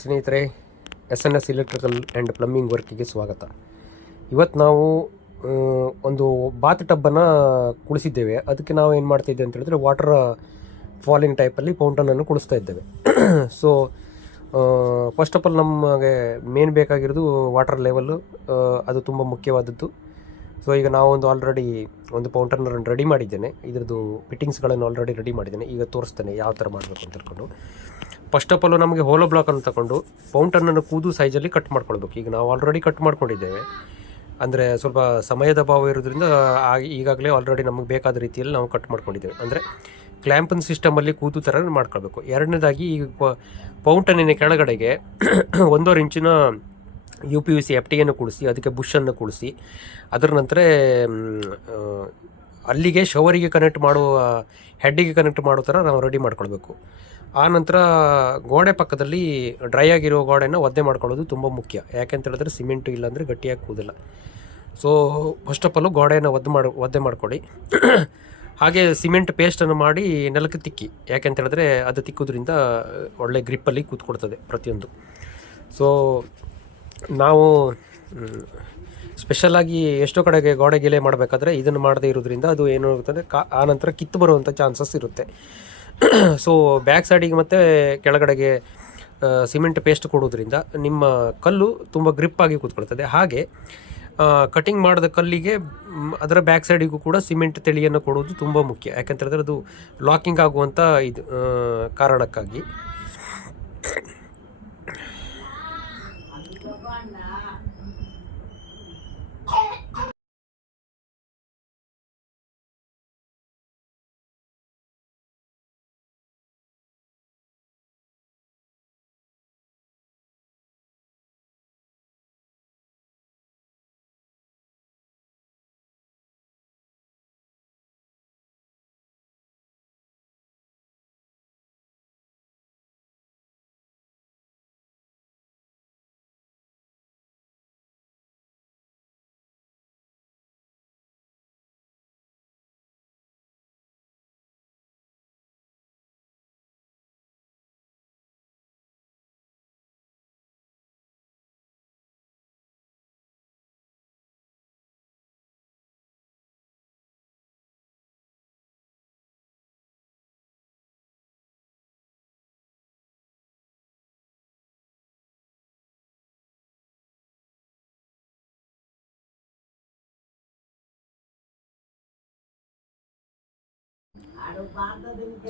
ಸ್ನೇಹಿತರೆ, SNS electrical and plumbing ವರ್ಕಿಗೆ ಸ್ವಾಗತ. ಇವತ್ತು ನಾವು ಒಂದು ಬಾತ್ ಟಬ್ಬನ್ನು ಕುಳಿಸಿದ್ದೇವೆ. ಅದಕ್ಕೆ ನಾವು ಏನು ಮಾಡ್ತಾಯಿದ್ದೇವೆ ಅಂತ ಹೇಳಿದ್ರೆ, ವಾಟರ್ ಫಾಲಿಂಗ್ ಟೈಪಲ್ಲಿ ಫೌಂಟನನ್ನು ಕುಳಿಸ್ತಾ ಇದ್ದೇವೆ. ಸೊ ಫಸ್ಟ್ ಆಫ್ ಆಲ್ ನಮಗೆ ಮೇನ್ ಬೇಕಾಗಿರೋದು ವಾಟರ್ ಲೆವೆಲ್ಲು, ಅದು ತುಂಬ ಮುಖ್ಯವಾದದ್ದು. ಸೊ ಈಗ ನಾವೊಂದು ಆಲ್ರೆಡಿ ಒಂದು ಫೌಂಟನನ್ನು ರೆಡಿ ಮಾಡಿದ್ದೇನೆ. ಇದರದ್ದು ಫಿಟ್ಟಿಂಗ್ಸ್ಗಳನ್ನು ಆಲ್ರೆಡಿ ರೆಡಿ ಮಾಡಿದ್ದೇನೆ. ಈಗ ತೋರಿಸ್ತೇನೆ ಯಾವ ಥರ ಮಾಡಬೇಕು ಅಂತ ಹೇಳ್ಕೊಂಡು. ಫಸ್ಟ್ ಆಫ್ ಆಲ್ ನಮಗೆ ಹೋಲೋ ಬ್ಲಾಕನ್ನು ತಗೊಂಡು ಫೌಂಟನನ್ನು ಕೂದು ಸೈಜಲ್ಲಿ ಕಟ್ ಮಾಡ್ಕೊಳ್ಬೇಕು. ಈಗ ನಾವು ಆಲ್ರೆಡಿ ಕಟ್ ಮಾಡ್ಕೊಂಡಿದ್ದೇವೆ, ಅಂದರೆ ಸ್ವಲ್ಪ ಸಮಯದ ಅಭಾವ ಇರೋದ್ರಿಂದ ಈಗಾಗಲೇ ಆಲ್ರೆಡಿ ನಮಗೆ ಬೇಕಾದ ರೀತಿಯಲ್ಲಿ ನಾವು ಕಟ್ ಮಾಡ್ಕೊಂಡಿದ್ದೇವೆ. ಅಂದರೆ ಕ್ಲ್ಯಾಂಪನ್ ಸಿಸ್ಟಮಲ್ಲಿ ಕೂದು ಥರ ಮಾಡ್ಕೊಳ್ಬೇಕು. ಎರಡನೇದಾಗಿ ಈಗ ಫೌಂಟನಿನ ಕೆಳಗಡೆಗೆ 1.5 ಇಂಚಿನ UPVC FTಯನ್ನು ಕೂಡಿಸಿ, ಅದಕ್ಕೆ ಬುಷನ್ನು ಕೂಡಿಸಿ, ಅದರ ನಂತರ ಅಲ್ಲಿಗೆ ಶವರಿಗೆ ಕನೆಕ್ಟ್ ಮಾಡುವ ಹೆಡ್ಡಿಗೆ ಕನೆಕ್ಟ್ ಮಾಡೋ ಥರ ನಾವು ರೆಡಿ ಮಾಡ್ಕೊಳ್ಬೇಕು. ಆ ನಂತರ ಗೋಡೆ ಪಕ್ಕದಲ್ಲಿ ಡ್ರೈ ಆಗಿರೋ ಗೋಡೆನ ಒದ್ದೆ ಮಾಡ್ಕೊಳ್ಳೋದು ತುಂಬ ಮುಖ್ಯ. ಯಾಕೆಂತ ಹೇಳಿದ್ರೆ ಸಿಮೆಂಟು ಇಲ್ಲಾಂದರೆ ಗಟ್ಟಿಯಾಗಿ ಕೂದಲ್ಲ. ಸೊ ಫಸ್ಟ್ ಆಫ್ ಆಲು ಗೋಡೆಯನ್ನು ಒದ್ದೆ ಮಾಡ್ಕೊಳ್ಳಿ. ಹಾಗೆ ಸಿಮೆಂಟ್ ಪೇಸ್ಟನ್ನು ಮಾಡಿ ನೆಲಕ್ಕೆ ತಿಕ್ಕಿ. ಯಾಕೆಂತ ಹೇಳಿದ್ರೆ ಅದು ತಿಕ್ಕೋದ್ರಿಂದ ಒಳ್ಳೆ ಗ್ರಿಪ್ಪಲ್ಲಿ ಕೂತ್ಕೊಡ್ತದೆ ಪ್ರತಿಯೊಂದು. ಸೊ ನಾವು ಸ್ಪೆಷಲಾಗಿ ಎಷ್ಟೋ ಕಡೆಗೆ ಗೋಡೆ ಗಿಲೆ ಮಾಡಬೇಕಾದ್ರೆ ಇದನ್ನು ಮಾಡದೇ ಇರೋದ್ರಿಂದ ಅದು ಏನು ಆಗುತ್ತದೆ, ಆ ನಂತರ ಕಿತ್ತು ಬರುವಂಥ ಚಾನ್ಸಸ್ ಇರುತ್ತೆ. ಸೊ ಬ್ಯಾಕ್ ಸೈಡಿಗೆ ಮತ್ತು ಕೆಳಗಡೆಗೆ ಸಿಮೆಂಟ್ ಪೇಸ್ಟ್ ಕೊಡೋದ್ರಿಂದ ನಿಮ್ಮ ಕಲ್ಲು ತುಂಬ ಗ್ರಿಪ್ಪಾಗಿ ಕೂತ್ಕೊಳ್ತದೆ. ಹಾಗೆ ಕಟಿಂಗ್ ಮಾಡಿದ ಕಲ್ಲಿಗೆ ಅದರ ಬ್ಯಾಕ್ ಸೈಡಿಗೂ ಕೂಡ ಸಿಮೆಂಟ್ ತೆಳಿಯನ್ನು ಕೊಡೋದು ತುಂಬ ಮುಖ್ಯ. ಯಾಕೆಂತ ಹೇಳಿದ್ರೆ ಅದು ಲಾಕಿಂಗ್ ಆಗುವಂಥ ಇದು ಕಾರಣಕ್ಕಾಗಿ.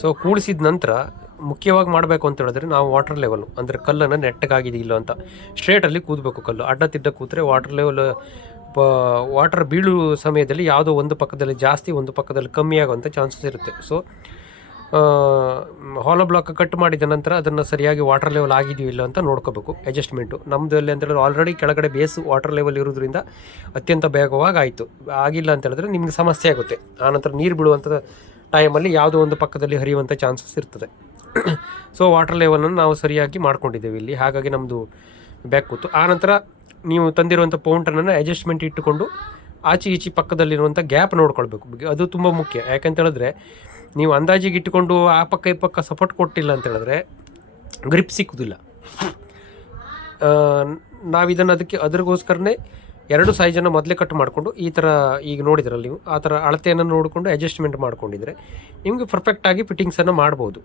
ಸೊ ಕೂಡಿಸಿದ ನಂತರ ಮುಖ್ಯವಾಗಿ ಮಾಡಬೇಕು ಅಂತ ಹೇಳಿದ್ರೆ, ನಾವು ವಾಟರ್ ಲೆವೆಲು ಅಂದರೆ ಕಲ್ಲನ್ನು ನೆಟ್ಟಗಾಗಿದೆ ಇಲ್ಲ ಅಂತ ಸ್ಟ್ರೇಟಲ್ಲಿ ಕೂದಬೇಕು. ಕಲ್ಲು ಅಡ್ಡ ತಿಡ್ಡ ಕೂತ್ರೆ ವಾಟರ್ ಬೀಳುವ ಸಮಯದಲ್ಲಿ ಯಾವುದೋ ಒಂದು ಪಕ್ಕದಲ್ಲಿ ಜಾಸ್ತಿ, ಒಂದು ಪಕ್ಕದಲ್ಲಿ ಕಮ್ಮಿ ಆಗುವಂಥ ಚಾನ್ಸಸ್ ಇರುತ್ತೆ. ಸೊ ಹಾಲೋ ಬ್ಲಾಕ್ ಕಟ್ ಮಾಡಿದ ನಂತರ ಅದನ್ನು ಸರಿಯಾಗಿ ವಾಟರ್ ಲೆವೆಲ್ ಆಗಿದೆಯೋ ಇಲ್ಲ ಅಂತ ನೋಡ್ಕೋಬೇಕು. ಅಡ್ಜಸ್ಟ್ಮೆಂಟು ನಮ್ಮದಲ್ಲಿ ಅಂತ ಹೇಳಿದ್ರೆ ಆಲ್ರೆಡಿ ಕೆಳಗಡೆ ಬೇಸ್ ವಾಟರ್ ಲೆವೆಲ್ ಇರೋದ್ರಿಂದ ಅತ್ಯಂತ ಬೇಗವಾಗಿ ಆಯಿತು. ಆಗಿಲ್ಲ ಅಂತ ಹೇಳಿದ್ರೆ ನಿಮಗೆ ಸಮಸ್ಯೆ ಆಗುತ್ತೆ. ಆನಂತರ ನೀರು ಬೀಳುವಂಥ ಟೈಮಲ್ಲಿ ಯಾವುದೋ ಒಂದು ಪಕ್ಕದಲ್ಲಿ ಹರಿಯುವಂಥ ಚಾನ್ಸಸ್ ಇರ್ತದೆ. ಸೊ ವಾಟರ್ ಲೆವೆಲನ್ನು ನಾವು ಸರಿಯಾಗಿ ಮಾಡ್ಕೊಂಡಿದ್ದೇವೆ ಇಲ್ಲಿ. ಹಾಗಾಗಿ ನಮ್ಮದು ಬ್ಯಾಕ್ ಕೂತು. ಆನಂತರ ನೀವು ತಂದಿರುವಂಥ ಪೌಂಟನನ್ನು ಅಡ್ಜಸ್ಟ್ಮೆಂಟ್ ಇಟ್ಟುಕೊಂಡು ಆಚೆ ಈಚೆ ಪಕ್ಕದಲ್ಲಿರುವಂಥ ಗ್ಯಾಪ್ ನೋಡ್ಕೊಳ್ಬೇಕು. ಅದು ತುಂಬ ಮುಖ್ಯ. ಯಾಕೆಂತ ಹೇಳಿದ್ರೆ ನೀವು ಅಂದಾಜಿಗೆ ಇಟ್ಟುಕೊಂಡು ಆ ಪಕ್ಕ ಈ ಪಕ್ಕ ಸಪೋರ್ಟ್ ಕೊಟ್ಟಿಲ್ಲ ಅಂತ ಹೇಳಿದ್ರೆ ಗ್ರಿಪ್ ಸಿಕ್ಕುವುದಿಲ್ಲ. ನಾವಿದನ್ನು ಅದಕ್ಕೋಸ್ಕರನೇ 2 ಸೈಜನ್ನು ಮೊದಲೇ ಕಟ್ ಮಾಡಿಕೊಂಡು ಈ ಥರ ಈಗ ನೋಡಿದ್ರಲ್ಲ ನೀವು, ಆ ಥರ ಅಳತೆಯನ್ನು ನೋಡಿಕೊಂಡು ಅಡ್ಜಸ್ಟ್ಮೆಂಟ್ ಮಾಡ್ಕೊಂಡಿದ್ರೆ ನಿಮಗೆ ಪರ್ಫೆಕ್ಟಾಗಿ ಫಿಟ್ಟಿಂಗ್ಸನ್ನು ಮಾಡ್ಬೋದು.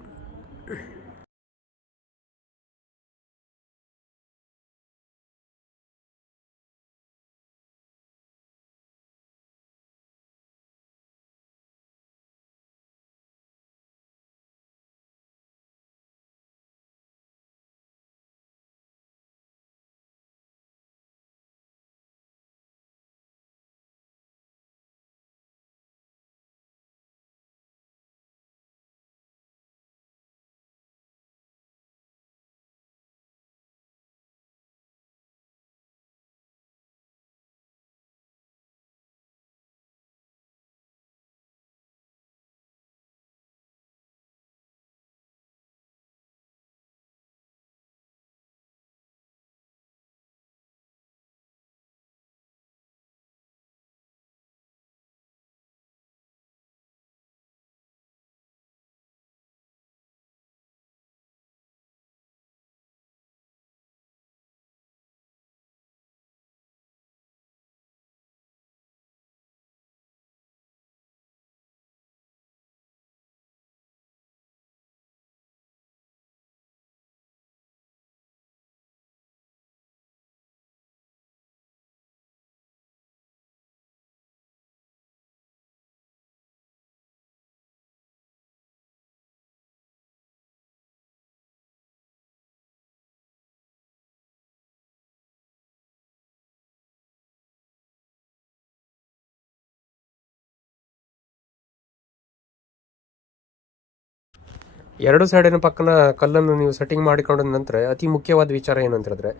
ಎರಡು ಸೈಡಿನ ಪಕ್ಕನ ಕಲ್ಲನ್ನು ನೀವು ಸೆಟ್ಟಿಂಗ್ ಮಾಡಿಕೊಂಡ ನಂತರ ಅತಿ ಮುಖ್ಯವಾದ ವಿಚಾರ ಏನು ಅಂತ ಹೇಳಿದ್ರೆ,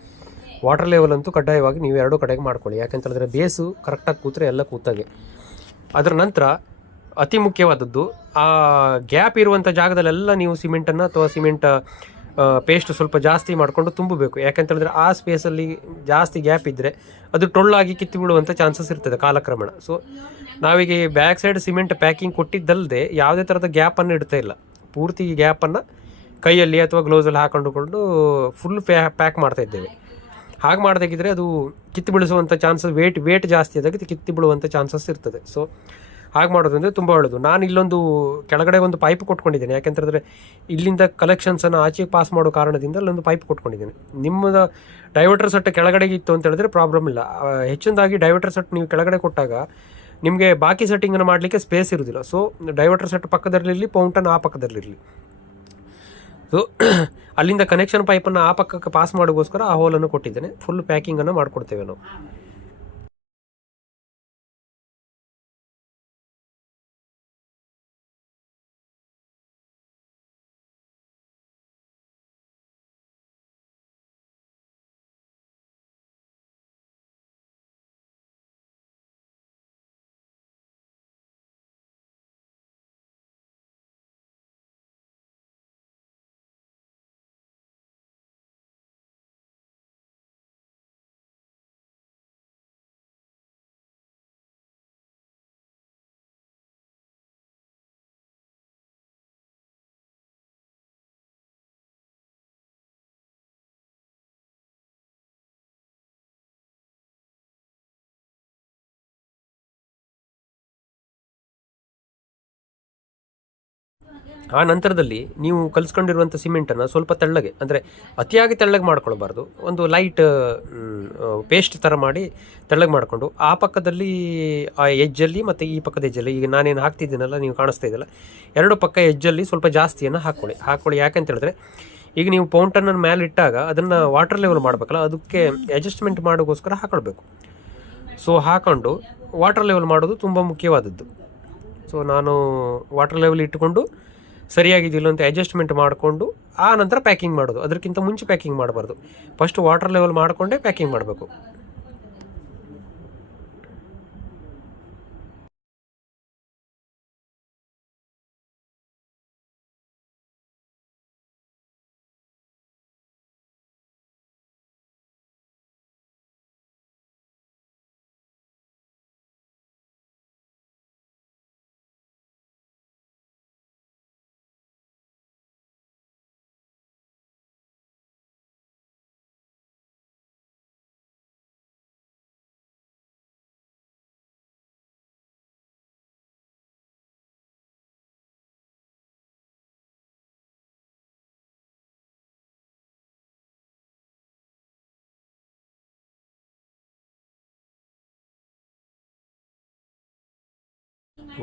ವಾಟರ್ ಲೆವೆಲ್ ಅಂತೂ ಕಡ್ಡಾಯವಾಗಿ ನೀವು ಎರಡು ಕಡೆಗೆ ಮಾಡ್ಕೊಳ್ಳಿ. ಯಾಕೆಂತ ಹೇಳಿದ್ರೆ ಬೇಸು ಕರೆಕ್ಟಾಗಿ ಕೂತ್ರೆ ಎಲ್ಲ ಕೂತಾಗೆ. ಅದರ ನಂತರ ಅತಿ ಮುಖ್ಯವಾದದ್ದು, ಆ ಗ್ಯಾಪ್ ಇರುವಂಥ ಜಾಗದಲ್ಲೆಲ್ಲ ನೀವು ಸಿಮೆಂಟನ್ನು ಅಥವಾ ಸಿಮೆಂಟ್ ಪೇಸ್ಟ್ ಸ್ವಲ್ಪ ಜಾಸ್ತಿ ಮಾಡಿಕೊಂಡು ತುಂಬಬೇಕು. ಯಾಕೆಂತ ಹೇಳಿದ್ರೆ ಆ ಸ್ಪೇಸಲ್ಲಿ ಜಾಸ್ತಿ ಗ್ಯಾಪ್ ಇದ್ದರೆ ಅದು ಟೊಳ್ಳಾಗಿ ಕಿತ್ತು ಬಿಡುವಂಥ ಚಾನ್ಸಸ್ ಇರ್ತದೆ ಕಾಲಕ್ರಮೇಣ. ಸೊ ನಾವೀಗ ಬ್ಯಾಕ್ ಸೈಡ್ ಸಿಮೆಂಟ್ ಪ್ಯಾಕಿಂಗ್ ಕೊಟ್ಟಿದ್ದಲ್ಲದೆ ಯಾವುದೇ ಥರದ ಗ್ಯಾಪನ್ನು ಇಡ್ತಾ ಇಲ್ಲ. ಪೂರ್ತಿ ಗ್ಯಾಪನ್ನು ಕೈಯಲ್ಲಿ ಅಥವಾ ಗ್ಲೌಸಲ್ಲಿ ಹಾಕೊಂಡುಕೊಂಡು ಫುಲ್ ಪ್ಯಾಕ್ ಮಾಡ್ತಾ ಇದ್ದೇವೆ. ಹಾಗೆ ಮಾಡದಾಗಿದ್ದರೆ ಅದು ಕಿತ್ತು ಬೀಳಿಸುವಂಥ ಚಾನ್ಸಸ್, ವೇಟ್ ಜಾಸ್ತಿ ಆದಾಗ ಕಿತ್ತು ಬೀಳುವಂಥ ಚಾನ್ಸಸ್ ಇರ್ತದೆ. ಸೊ ಹಾಗೆ ಮಾಡೋದಂದರೆ ತುಂಬ ಒಳ್ಳೆಯದು. ನಾನು ಇಲ್ಲೊಂದು ಕೆಳಗಡೆ ಒಂದು ಪೈಪ್ ಕೊಟ್ಕೊಂಡಿದ್ದೇನೆ. ಯಾಕೆಂತಂದರೆ ಇಲ್ಲಿಂದ ಕಲೆಕ್ಷನ್ಸನ್ನು ಆಚೆಗೆ ಪಾಸ್ ಮಾಡೋ ಕಾರಣದಿಂದ ಅಲ್ಲೊಂದು ಪೈಪ್ ಕೊಟ್ಕೊಂಡಿದ್ದೇನೆ. ನಿಮ್ಮದು ಡೈವರ್ಟರ್ ಸೆಟ್ ಕೆಳಗಡೆಗೆ ಇತ್ತು ಅಂತ ಹೇಳಿದ್ರೆ ಪ್ರಾಬ್ಲಮ್ ಇಲ್ಲ. ಹೆಚ್ಚಿನದಾಗಿ ಡೈವರ್ಟರ್ ಸೆಟ್ ನೀವು ಕೆಳಗಡೆ ಕೊಟ್ಟಾಗ ನಿಮಗೆ ಬಾಕಿ ಸೆಟ್ಟಿಂಗನ್ನು ಮಾಡಲಿಕ್ಕೆ ಸ್ಪೇಸ್ ಇರೋದಿಲ್ಲ. ಸೊ ಡೈವರ್ಟರ್ ಸೆಟ್ ಪಕ್ಕದಲ್ಲಿರಲಿ, ಪೌಂಟನ್ ಆ ಪಕ್ಕದಲ್ಲಿರಲಿ. ಸೊ ಅಲ್ಲಿಂದ ಕನೆಕ್ಷನ್ ಪೈಪನ್ನು ಆ ಪಕ್ಕಕ್ಕೆ ಪಾಸ್ ಮಾಡೋಕ್ಕೋಸ್ಕರ ಆ ಹೋಲನ್ನು ಕೊಟ್ಟಿದ್ದೇನೆ. ಫುಲ್ ಪ್ಯಾಕಿಂಗನ್ನು ಮಾಡಿಕೊಡ್ತೇವೆ ನಾವು. ಆ ನಂತರದಲ್ಲಿ ನೀವು ಕಲಿಸ್ಕೊಂಡಿರುವಂಥ ಸಿಮೆಂಟನ್ನು ಸ್ವಲ್ಪ ತೆಳ್ಳಗೆ, ಅಂದರೆ ಅತಿಯಾಗಿ ತೆಳ್ಳಗೆ ಮಾಡ್ಕೊಳ್ಬಾರ್ದು. ಒಂದು ಲೈಟ್ ಪೇಸ್ಟ್ ಥರ ಮಾಡಿ ತೆಳ್ಳಗೆ ಮಾಡಿಕೊಂಡು ಆ ಪಕ್ಕದಲ್ಲಿ ಆ ಎಜ್ಜಲ್ಲಿ ಮತ್ತು ಈ ಪಕ್ಕದ ಎಜ್ಜಲ್ಲಿ, ಈಗ ನಾನೇನು ಹಾಕ್ತಿದ್ದೀನಲ್ಲ ನೀವು ಕಾಣಿಸ್ತಾ ಇದೆಯಲ್ಲ, ಎರಡು ಪಕ್ಕ ಎಜ್ಜಲ್ಲಿ ಸ್ವಲ್ಪ ಜಾಸ್ತಿಯನ್ನು ಹಾಕ್ಕೊಳ್ಳಿ. ಯಾಕೆಂತ ಹೇಳಿದ್ರೆ ಈಗ ನೀವು ಪೌಂಟನ್ನು ಮೇಲೆ ಇಟ್ಟಾಗ ಅದನ್ನು ವಾಟರ್ ಲೆವೆಲ್ ಮಾಡಬೇಕಲ್ಲ, ಅದಕ್ಕೆ ಅಡ್ಜಸ್ಟ್ಮೆಂಟ್ ಮಾಡೋಕ್ಕೋಸ್ಕರ ಹಾಕೊಳ್ಬೇಕು. ಸೊ ಹಾಕ್ಕೊಂಡು ವಾಟರ್ ಲೆವೆಲ್ ಮಾಡೋದು ತುಂಬ ಮುಖ್ಯವಾದದ್ದು. ಸೊ ನಾನು ವಾಟರ್ ಲೆವೆಲ್ ಇಟ್ಟುಕೊಂಡು ಸರಿಯಾಗಿದ್ದಿಲ್ಲ ಅಂತ ಅಡ್ಜಸ್ಟ್ಮೆಂಟ್ ಮಾಡಿಕೊಂಡು ಆ ನಂತರ ಪ್ಯಾಕಿಂಗ್ ಮಾಡೋದು. ಅದಕ್ಕಿಂತ ಮುಂಚೆ ಪ್ಯಾಕಿಂಗ್ ಮಾಡಬಾರ್ದು. ಫಸ್ಟ್ ವಾಟರ್ ಲೆವೆಲ್ ಮಾಡಿಕೊಂಡೇ ಪ್ಯಾಕಿಂಗ್ ಮಾಡಬೇಕು.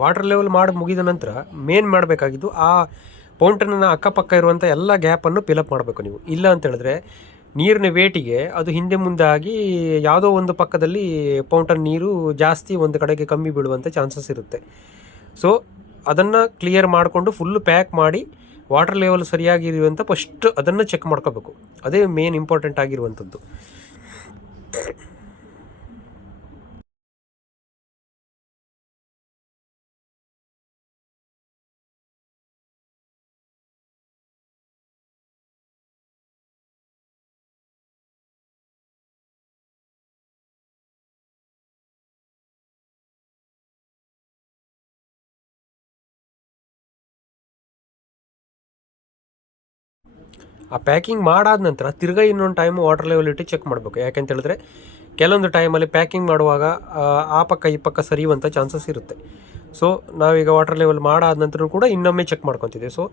ವಾಟರ್ ಲೆವೆಲ್ ಮಾಡಿ ಮುಗಿದ ನಂತರ ಮೇನ್ ಮಾಡಬೇಕಾಗಿದ್ದು ಆ ಪೌಂಟನ್ನ ಅಕ್ಕಪಕ್ಕ ಇರುವಂಥ ಎಲ್ಲ ಗ್ಯಾಪನ್ನು ಫಿಲಪ್ ಮಾಡಬೇಕು ನೀವು. ಇಲ್ಲ ಅಂತ ಹೇಳಿದ್ರೆ ನೀರಿನ ವೇಟಿಗೆ ಅದು ಹಿಂದೆ ಮುಂದೆ ಆಗಿ ಯಾವುದೋ ಒಂದು ಪಕ್ಕದಲ್ಲಿ ಪೌಂಟನ್ ನೀರು ಜಾಸ್ತಿ, ಒಂದು ಕಡೆಗೆ ಕಮ್ಮಿ ಬೀಳುವಂಥ ಚಾನ್ಸಸ್ ಇರುತ್ತೆ. ಸೊ ಅದನ್ನು ಕ್ಲಿಯರ್ ಮಾಡಿಕೊಂಡು ಫುಲ್ಲು ಪ್ಯಾಕ್ ಮಾಡಿ ವಾಟರ್ ಲೆವೆಲ್ ಸರಿಯಾಗಿರುವಂಥ ಫಸ್ಟ್ ಅದನ್ನು ಚೆಕ್ ಮಾಡ್ಕೋಬೇಕು. ಅದೇ ಮೇನ್ ಇಂಪಾರ್ಟೆಂಟ್ ಆಗಿರುವಂಥದ್ದು. ಆ ಪ್ಯಾಕಿಂಗ್ ಮಾಡಾದ ನಂತರ ತಿರ್ಗಾ ಇನ್ನೊಂದು ಟೈಮು ವಾಟರ್ ಲೆವೆಲ್ ಇಟ್ಟು ಚೆಕ್ ಮಾಡಬೇಕು. ಯಾಕೆಂತ ಹೇಳಿದ್ರೆ ಕೆಲವೊಂದು ಟೈಮಲ್ಲಿ ಪ್ಯಾಕಿಂಗ್ ಮಾಡುವಾಗ ಆ ಪಕ್ಕ ಈ ಪಕ್ಕ ಸರಿಯುವಂಥ ಚಾನ್ಸಸ್ ಇರುತ್ತೆ. ಸೊ ನಾವೀಗ ವಾಟರ್ ಲೆವೆಲ್ ಮಾಡಾದ ನಂತರ ಕೂಡ ಇನ್ನೊಮ್ಮೆ ಚೆಕ್ ಮಾಡ್ಕೊತಿದ್ದೀವಿ. So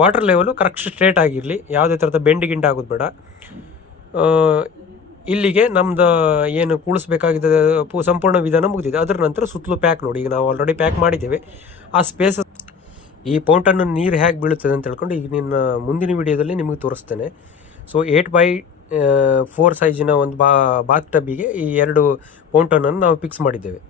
water level correct straight ಆಗಿರಲಿ, ಯಾವುದೇ ಥರದ ಬೆಂಡ್ ಆಗೋದು ಬೇಡ. ಇಲ್ಲಿಗೆ ನಮ್ದು ಏನು ಕೂಡಿಸ್ಬೇಕಾಗಿದ್ದ ಸಂಪೂರ್ಣ ವಿಧಾನ ಮುಗಿದಿದೆ. ಅದರ ನಂತರ ಸುತ್ತಲೂ ಪ್ಯಾಕ್ ನೋಡಿ, ಈಗ ನಾವು ಆಲ್ರೆಡಿ ಪ್ಯಾಕ್ ಮಾಡಿದ್ದೇವೆ. ಆ ಸ್ಪೇಸ್, ಈ ಪೌಂಟನ್ನು ನೀರು ಹೇಗೆ ಬೀಳುತ್ತದೆ ಅಂತ ಹೇಳ್ಕೊಂಡು ಈಗ ಮುಂದಿನ ವಿಡಿಯೋದಲ್ಲಿ ನಿಮಗೆ ತೋರಿಸ್ತೇನೆ. ಸೊ 8x4 ಸೈಜಿನ ಒಂದು ಬಾತ್ ಟಬ್ಬಿಗೆ ಈ 2 ಪೌಂಟನನ್ನು ನಾವು ಫಿಕ್ಸ್ ಮಾಡಿದ್ದೇವೆ.